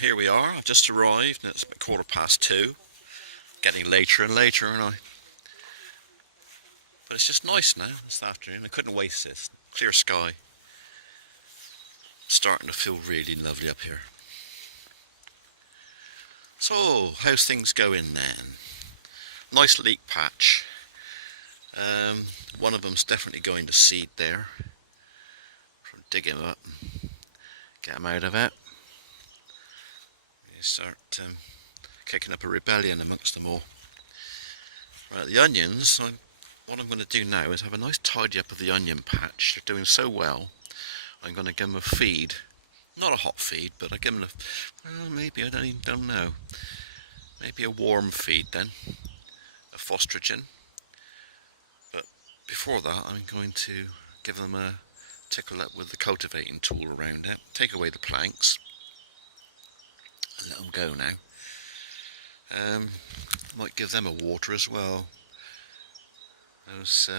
Here we are. I've just arrived and it's about 2:15. Getting later and later, aren't I? But it's just nice now this afternoon. I couldn't waste this. Clear sky. Starting to feel really lovely up here. So, how's things going then? Nice leek patch. One of them's definitely going to seed there. Dig him up and get him out of it. You start kicking up a rebellion amongst them all. Right, the onions, what I'm going to do now is have a nice tidy up of the onion patch. They're doing so well. I'm going to give them a feed. Not a hot feed, but I give them maybe, I don't know. Maybe a warm feed then, a Fostrogen. But before that, I'm going to give them a tickle up with the cultivating tool around it. Take away the planks and let them go now. Might give them a water as well. Those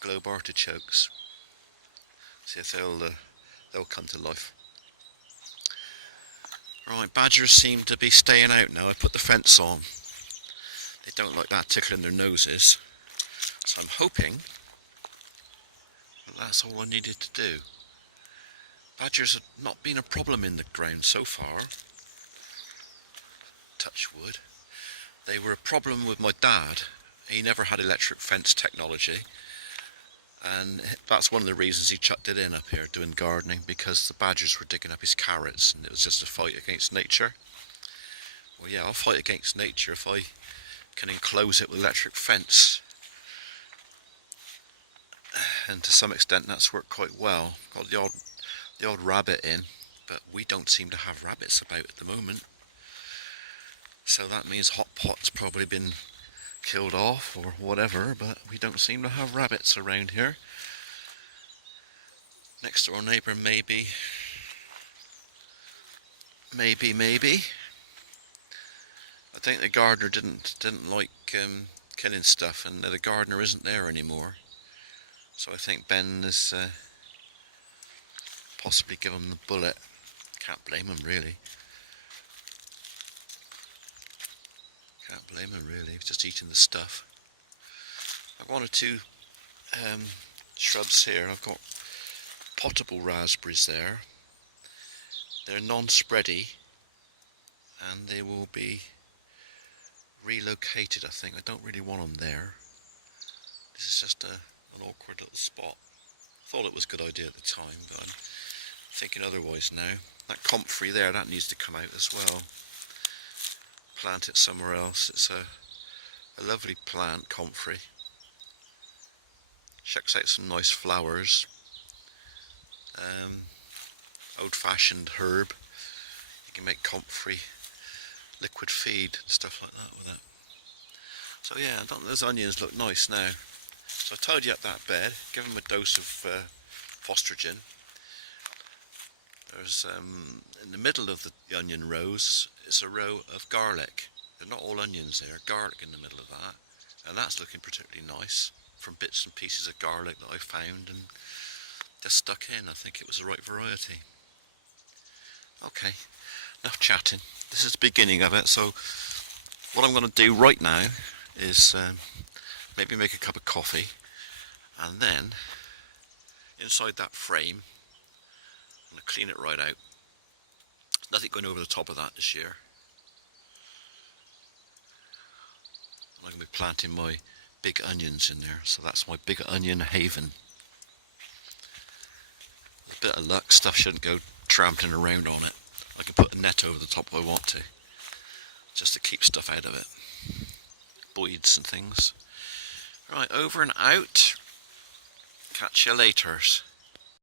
globe artichokes. See if they'll come to life. Right, badgers seem to be staying out now. I put the fence on. They don't like that tickling their noses. So I'm hoping that that's all I needed to do. Badgers have not been a problem in the ground so far. Touch wood. They were a problem with my dad. He never had electric fence technology. And that's one of the reasons he chucked it in up here doing gardening, because the badgers were digging up his carrots and it was just a fight against nature. Well, yeah, I'll fight against nature if I can enclose it with electric fence. And to some extent that's worked quite well. Got the odd rabbit in, but we don't seem to have rabbits about at the moment. So that means Hot Pot's probably been killed off or whatever, but we don't seem to have rabbits around here. Next door neighbour maybe. I think the gardener didn't like killing stuff, and the gardener isn't there anymore. So I think Ben has possibly given him the bullet. Can't blame him really. Can't blame him really, he's just eating the stuff. I've one or two shrubs here. I've got potable raspberries there. They're non-spready and they will be relocated, I think. I don't really want them there. This is just an awkward little spot. I thought it was a good idea at the time, but I'm thinking otherwise now. That comfrey there, that needs to come out as well. Plant it somewhere else. It's a lovely plant, comfrey. Checks out some nice flowers. Old-fashioned herb. You can make comfrey liquid feed and stuff like that with it. So yeah, I thought those onions look nice now. So I tidy up that bed, give them a dose of Fostrogen. There's in the middle of the onion rows is a row of garlic. They're not all onions there, garlic in the middle of that, and that's looking particularly nice from bits and pieces of garlic that I found and just stuck in. I think it was the right variety. Okay, enough chatting. This is the beginning of it, so what I'm going to do right now is maybe make a cup of coffee, and then inside that frame I'm going to clean it right out. Nothing going over the top of that this year. I'm going to be planting my big onions in there, so that's my big onion haven. With a bit of luck, stuff shouldn't go trampling around on it. I can put a net over the top if I want to, just to keep stuff out of it. Boids and things. Right, over and out. Catch you laters.